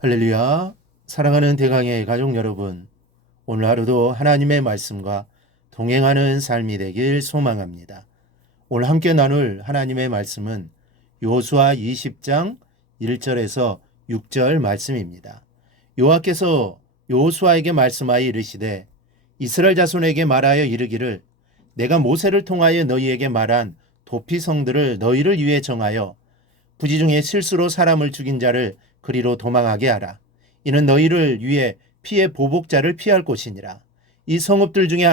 할렐루야. 사랑하는 대강의 가족 여러분, 오늘 하루도 하나님의 말씀과 동행하는 삶이 되길 소망합니다. 오늘 함께 나눌 하나님의 말씀은 여호수아 20장 1절에서 6절 말씀입니다. 여호와께서 여호수아에게 말씀하여 이르시되 이스라엘 자손에게 말하여 이르기를 내가 모세를 통하여 너희에게 말한 도피성들을 너희를 위해 정하여 부지 중에 실수로 사람을 죽인 자를 그리로 도망하게 하라. 이는 너희를 위해 피의 보복자를 피할 곳이니라. 이 성읍들 중에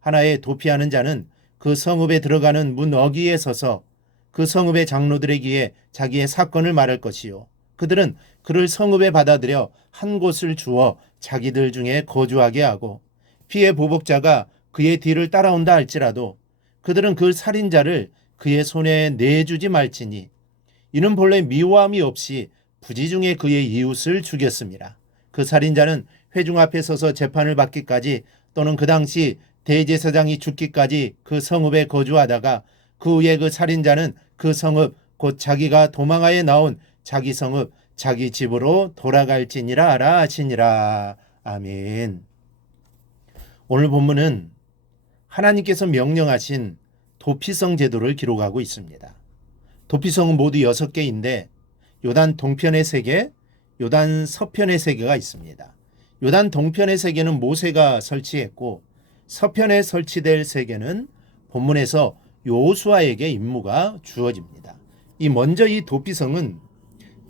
하나에 도피하는 자는 그 성읍에 들어가는 문 어귀에 서서 그 성읍의 장로들에게 자기의 사건을 말할 것이요. 그들은 그를 성읍에 받아들여 한 곳을 주어 자기들 중에 거주하게 하고 피의 보복자가 그의 뒤를 따라온다 할지라도 그들은 그 살인자를 그의 손에 내주지 말지니 이는 본래 미워함이 없이 부지 중에 그의 이웃을 죽였습니다. 그 살인자는 회중 앞에 서서 재판을 받기까지 또는 그 당시 대제사장이 죽기까지 그 성읍에 거주하다가 그 후에 그 살인자는 그 성읍 곧 자기가 도망하여 나온 자기 성읍 자기 집으로 돌아갈지니라 하라 하시니라. 아멘. 오늘 본문은 하나님께서 명령하신 도피성 제도를 기록하고 있습니다. 도피성은 모두 6개인데 요단 동편의 3개, 요단 서편의 3개가 있습니다. 요단 동편의 3개는 모세가 설치했고 서편에 설치될 3개는 본문에서 여호수아에게 임무가 주어집니다. 먼저 이 도피성은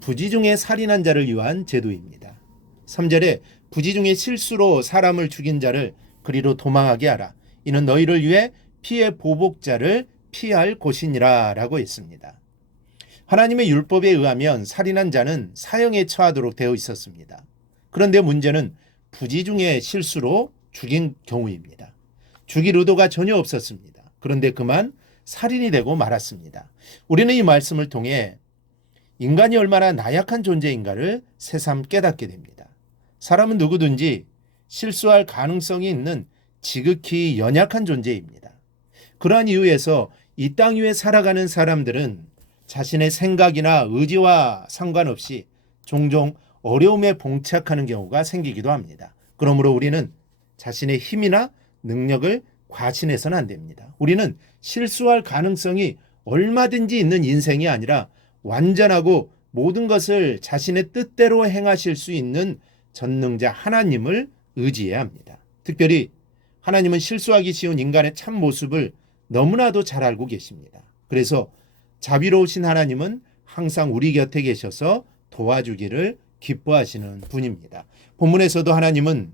부지 중에 살인한 자를 위한 제도입니다. 3절에 부지 중에 실수로 사람을 죽인 자를 그리로 도망하게 하라. 이는 너희를 위해 피의 보복자를 피할 곳이니라 라고 했습니다. 하나님의 율법에 의하면 살인한 자는 사형에 처하도록 되어 있었습니다. 그런데 문제는 부지 중에 실수로 죽인 경우입니다. 죽일 의도가 전혀 없었습니다. 그런데 그만 살인이 되고 말았습니다. 우리는 이 말씀을 통해 인간이 얼마나 나약한 존재인가를 새삼 깨닫게 됩니다. 사람은 누구든지 실수할 가능성이 있는 지극히 연약한 존재입니다. 그러한 이유에서 이 땅 위에 살아가는 사람들은 자신의 생각이나 의지와 상관없이 종종 어려움에 봉착하는 경우가 생기기도 합니다. 그러므로 우리는 자신의 힘이나 능력을 과신해서는 안 됩니다. 우리는 실수할 가능성이 얼마든지 있는 인생이 아니라 완전하고 모든 것을 자신의 뜻대로 행하실 수 있는 전능자 하나님을 의지해야 합니다. 특별히 하나님은 실수하기 쉬운 인간의 참 모습을 너무나도 잘 알고 계십니다. 그래서 자비로우신 하나님은 항상 우리 곁에 계셔서 도와주기를 기뻐하시는 분입니다. 본문에서도 하나님은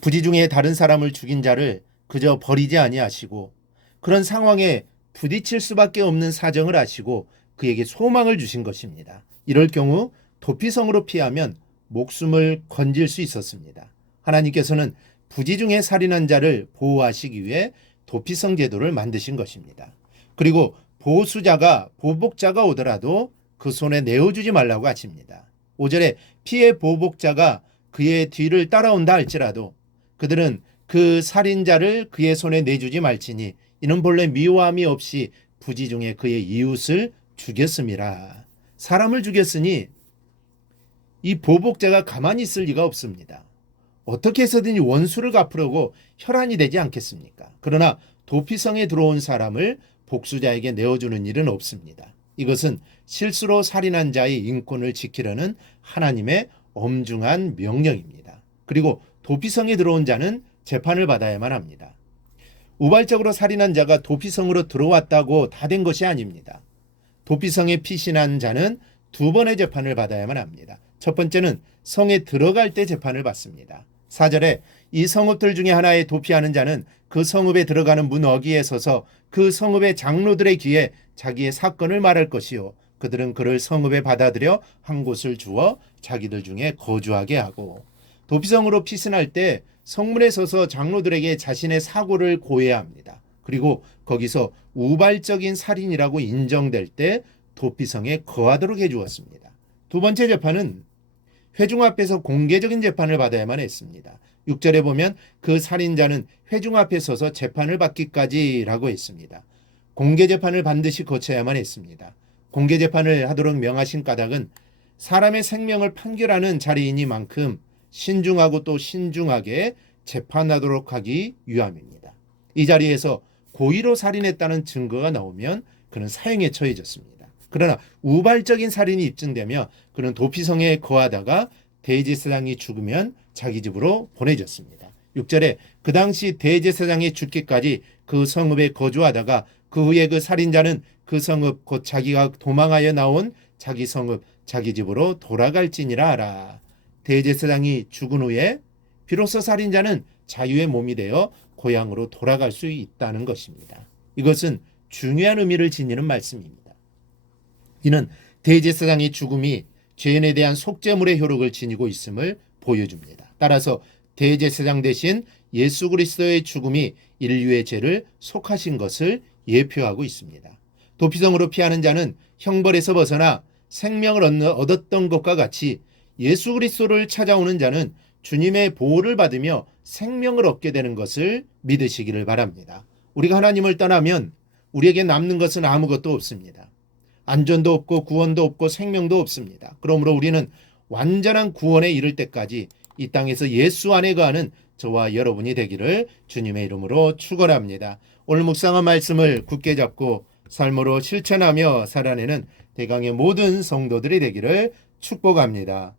부지 중에 다른 사람을 죽인 자를 그저 버리지 아니하시고 그런 상황에 부딪힐 수밖에 없는 사정을 아시고 그에게 소망을 주신 것입니다. 이럴 경우 도피성으로 피하면 목숨을 건질 수 있었습니다. 하나님께서는 부지 중에 살인한 자를 보호하시기 위해 도피성 제도를 만드신 것입니다. 그리고 보복자가 오더라도 그 손에 내어주지 말라고 하십니다. 5절에 피의 보복자가 그의 뒤를 따라온다 할지라도 그들은 그 살인자를 그의 손에 내주지 말지니 이는 본래 미워함이 없이 부지 중에 그의 이웃을 죽였음이라. 사람을 죽였으니 이 보복자가 가만히 있을 리가 없습니다. 어떻게 해서든지 원수를 갚으려고 혈안이 되지 않겠습니까? 그러나 도피성에 들어온 사람을 복수자에게 내어주는 일은 없습니다. 이것은 실수로 살인한 자의 인권을 지키려는 하나님의 엄중한 명령입니다. 그리고 도피성에 들어온 자는 재판을 받아야만 합니다. 우발적으로 살인한 자가 도피성으로 들어왔다고 다 된 것이 아닙니다. 도피성에 피신한 자는 2번의 재판을 받아야만 합니다. 첫 번째는 성에 들어갈 때 재판을 받습니다. 4절에 이 성읍들 중에 하나에 도피하는 자는 그 성읍에 들어가는 문 어귀에 서서 그 성읍의 장로들의 귀에 자기의 사건을 말할 것이요 그들은 그를 성읍에 받아들여 한 곳을 주어 자기들 중에 거주하게 하고 도피성으로 피신할 때 성문에 서서 장로들에게 자신의 사고를 고해야 합니다. 그리고 거기서 우발적인 살인이라고 인정될 때 도피성에 거하도록 해주었습니다. 2번째 재판은 회중 앞에서 공개적인 재판을 받아야만 했습니다. 6절에 보면 그 살인자는 회중 앞에 서서 재판을 받기까지라고 했습니다. 공개 재판을 반드시 거쳐야만 했습니다. 공개 재판을 하도록 명하신 까닭은 사람의 생명을 판결하는 자리이니만큼 신중하고 또 신중하게 재판하도록 하기 위함입니다. 이 자리에서 고의로 살인했다는 증거가 나오면 그는 사형에 처해졌습니다. 그러나 우발적인 살인이 입증되며 그는 도피성에 거하다가 대제사장이 죽으면 자기 집으로 보내졌습니다. 6절에 그 당시 대제사장이 죽기까지 그 성읍에 거주하다가 그 후에 그 살인자는 그 성읍 곧 자기가 도망하여 나온 자기 성읍 자기 집으로 돌아갈지니라 하라. 대제사장이 죽은 후에 비로소 살인자는 자유의 몸이 되어 고향으로 돌아갈 수 있다는 것입니다. 이것은 중요한 의미를 지니는 말씀입니다. 이는 대제사장의 죽음이 죄인에 대한 속죄물의 효력을 지니고 있음을 보여줍니다. 따라서 대제사장 대신 예수 그리스도의 죽음이 인류의 죄를 속하신 것을 예표하고 있습니다. 도피성으로 피하는 자는 형벌에서 벗어나 생명을 얻었던 것과 같이 예수 그리스도를 찾아오는 자는 주님의 보호를 받으며 생명을 얻게 되는 것을 믿으시기를 바랍니다. 우리가 하나님을 떠나면 우리에게 남는 것은 아무것도 없습니다. 안전도 없고 구원도 없고 생명도 없습니다. 그러므로 우리는 완전한 구원에 이를 때까지 이 땅에서 예수 안에 거하는 저와 여러분이 되기를 주님의 이름으로 축원합니다. 오늘 묵상한 말씀을 굳게 잡고 삶으로 실천하며 살아내는 대강의 모든 성도들이 되기를 축복합니다.